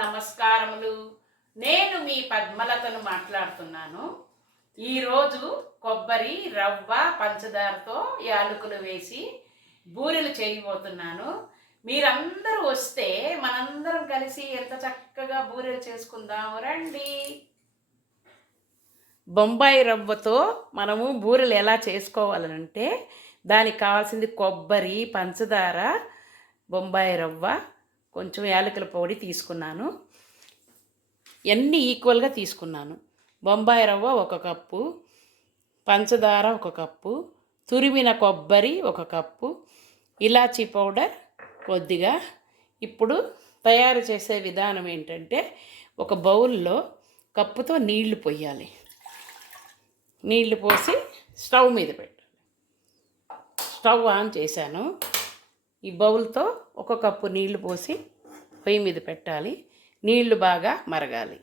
నమస్కారములు. నేను మీ పద్మలతను మాట్లాడుతున్నాను. ఈరోజు కొబ్బరి, రవ్వ, పంచదారతో యాలకులు వేసి బూరెలు చేయబోతున్నాను. మీరందరూ వస్తే మనందరం కలిసి ఎంత చక్కగా బూరెలు చేసుకుందాం రండి. బొంబాయి రవ్వతో మనము బూరెలు ఎలా చేసుకోవాలంటే దానికి కావాల్సింది కొబ్బరి, పంచదార, బొంబాయి రవ్వ, కొంచెం యాలకుల పొడి తీసుకున్నాను. అన్నీ ఈక్వల్గా తీసుకున్నాను. బొంబాయి రవ్వ 1 కప్పు, పంచదార 1 కప్పు, తురిమిన కొబ్బరి 1 కప్పు, ఇలాచీ పౌడర్ కొద్దిగా. ఇప్పుడు తయారు చేసే విధానం ఏంటంటే ఒక బౌల్లో కప్పుతో నీళ్లు పోయాలి. నీళ్లు పోసి స్టవ్ మీద పెట్టాలి. స్టవ్ ఆన్ చేశాను. ఈ బౌల్తో 1 కప్పు నీళ్లు పోసి పొయ్యి మీద పెట్టాలి. నీళ్లు బాగా మరగాలి.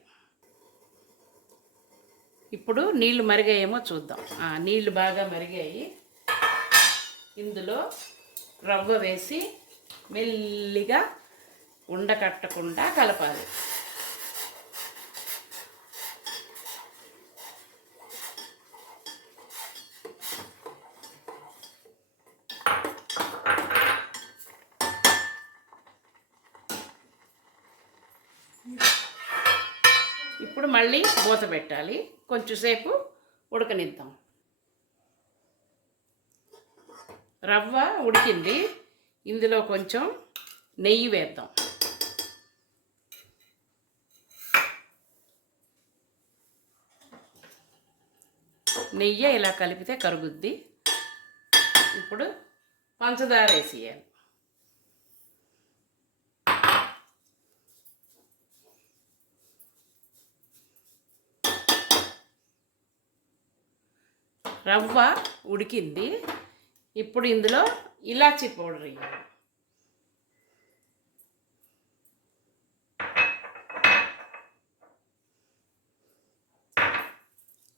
ఇప్పుడు నీళ్లు మరిగాయేమో చూద్దాం. నీళ్లు బాగా మరిగాయి. ఇందులో రవ్వ వేసి మెల్లిగా ఉండకట్టకుండా కలపాలి. ఇప్పుడు మళ్ళీ మూత పెట్టాలి. కొంచెంసేపు ఉడకనిద్దాం. రవ్వ ఉడికింది. ఇందులో కొంచెం నెయ్యి వేద్దాం. నెయ్యి ఇలా కలిపితే కరుగుద్ది. ఇప్పుడు పంచదార వేసేయాలి. రవ్వ ఉడికింది. ఇప్పుడు ఇందులో ఇలాచీ పౌడర్ వేయాలి.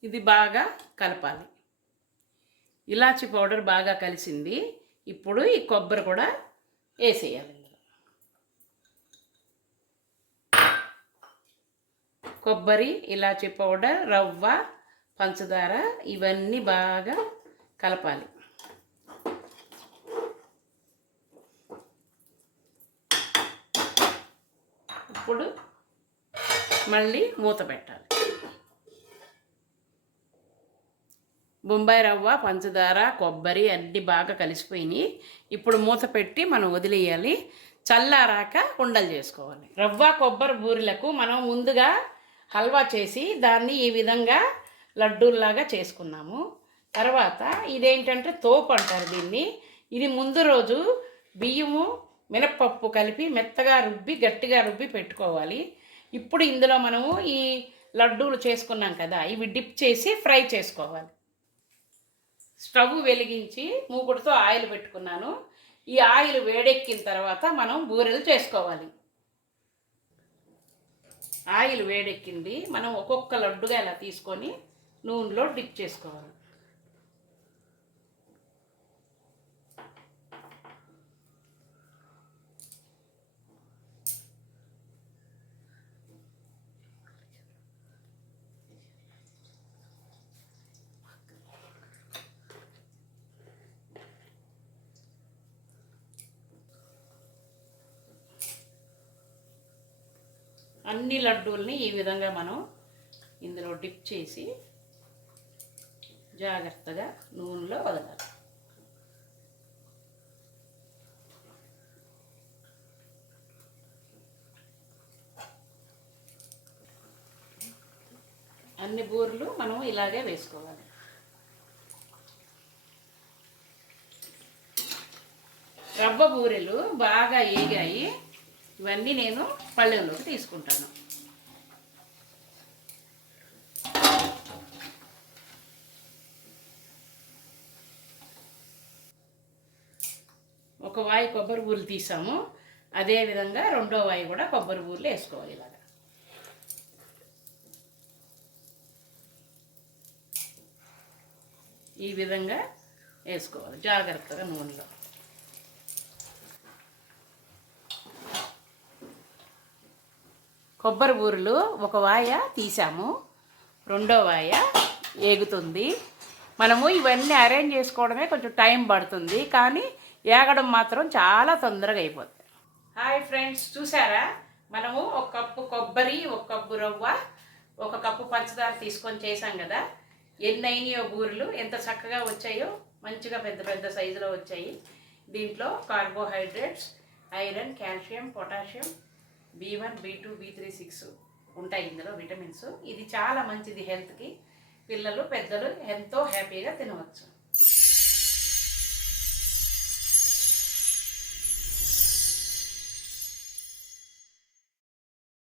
ఇది బాగా కలపాలి. ఇలాచీ పౌడర్ బాగా కలిసింది. ఇప్పుడు ఈ కొబ్బరి కూడా వేసేయాలి. కొబ్బరి, ఇలాచీ పౌడర్, రవ్వ, పంచదార ఇవన్నీ బాగా కలపాలి. ఇప్పుడు మళ్ళీ మూత పెట్టాలి. బొంబాయి రవ్వ, పంచదార, కొబ్బరి అన్నీ బాగా కలిసిపోయినాయి. ఇప్పుడు మూత పెట్టి మనం వదిలేయాలి. చల్లారాక ఉండలు చేసుకోవాలి. రవ్వ కొబ్బరి బూరెలకు మనం ముందుగా హల్వా చేసి దాన్ని ఈ విధంగా లడ్డూల్లాగా చేసుకున్నాము. తర్వాత ఇదేంటంటే తోపు అంటారు దీన్ని. ఇది ముందు రోజు బియ్యము, మినప్పప్పు కలిపి మెత్తగా రుబ్బి గట్టిగా రుబ్బి పెట్టుకోవాలి. ఇప్పుడు ఇందులో మనము ఈ లడ్డూలు చేసుకున్నాం కదా, ఇవి డిప్ చేసి ఫ్రై చేసుకోవాలి. స్టవ్ వెలిగించి మూకుడుతో ఆయిల్ పెట్టుకున్నాను. ఈ ఆయిల్ వేడెక్కిన తర్వాత మనం బూరెలు చేసుకోవాలి. ఆయిల్ వేడెక్కింది. మనం ఒక్కొక్క లడ్డుగా ఇలా తీసుకొని నూనెలో డిప్ చేసుకోవాలి. అన్ని లడ్డూల్ని ఈ విధంగా మనం ఇందులో డిప్ చేసి జాగ్రత్తగా నూనెలో వదలాలి. అన్ని బూరెలు మనం ఇలాగే వేసుకోవాలి. రవ్వ బూరెలు బాగా ఏగాయి. ఇవన్నీ నేను పళ్ళెంలోకి తీసుకుంటాను. ఒక వాయి కొబ్బరి బూరెలు తీసాము. అదేవిధంగా రెండో వాయి కూడా కొబ్బరి బూరెలు వేసుకోవాలి. ఇలాగా ఈ విధంగా వేసుకోవాలి జాగ్రత్తగా నూనెలో. కొబ్బరి బూరెలు ఒక వాయ తీసాము, రెండో వాయ ఏగుతుంది. మనము ఇవన్నీ అరేంజ్ చేసుకోవడమే కొంచెం టైం పడుతుంది, కానీ ఏగడం మాత్రం చాలా తొందరగా అయిపోతుంది. హాయ్ ఫ్రెండ్స్, చూసారా? మనము ఒక కప్పు కొబ్బరి, ఒక కప్పు రవ్వ, ఒక కప్పు పంచదార తీసుకొని చేసాం కదా. ఎన్ని అయినాయో బూరెలు, ఎంత చక్కగా వచ్చాయో, మంచిగా పెద్ద పెద్ద సైజులో వచ్చాయి. దీంట్లో carbohydrates, iron, calcium, potassium, B1, B2, B3, 6 ఉంటాయి ఇందులో విటమిన్స్. ఇది చాలా మంచిది హెల్త్కి. పిల్లలు పెద్దలు ఎంతో హ్యాపీగా తినవచ్చు.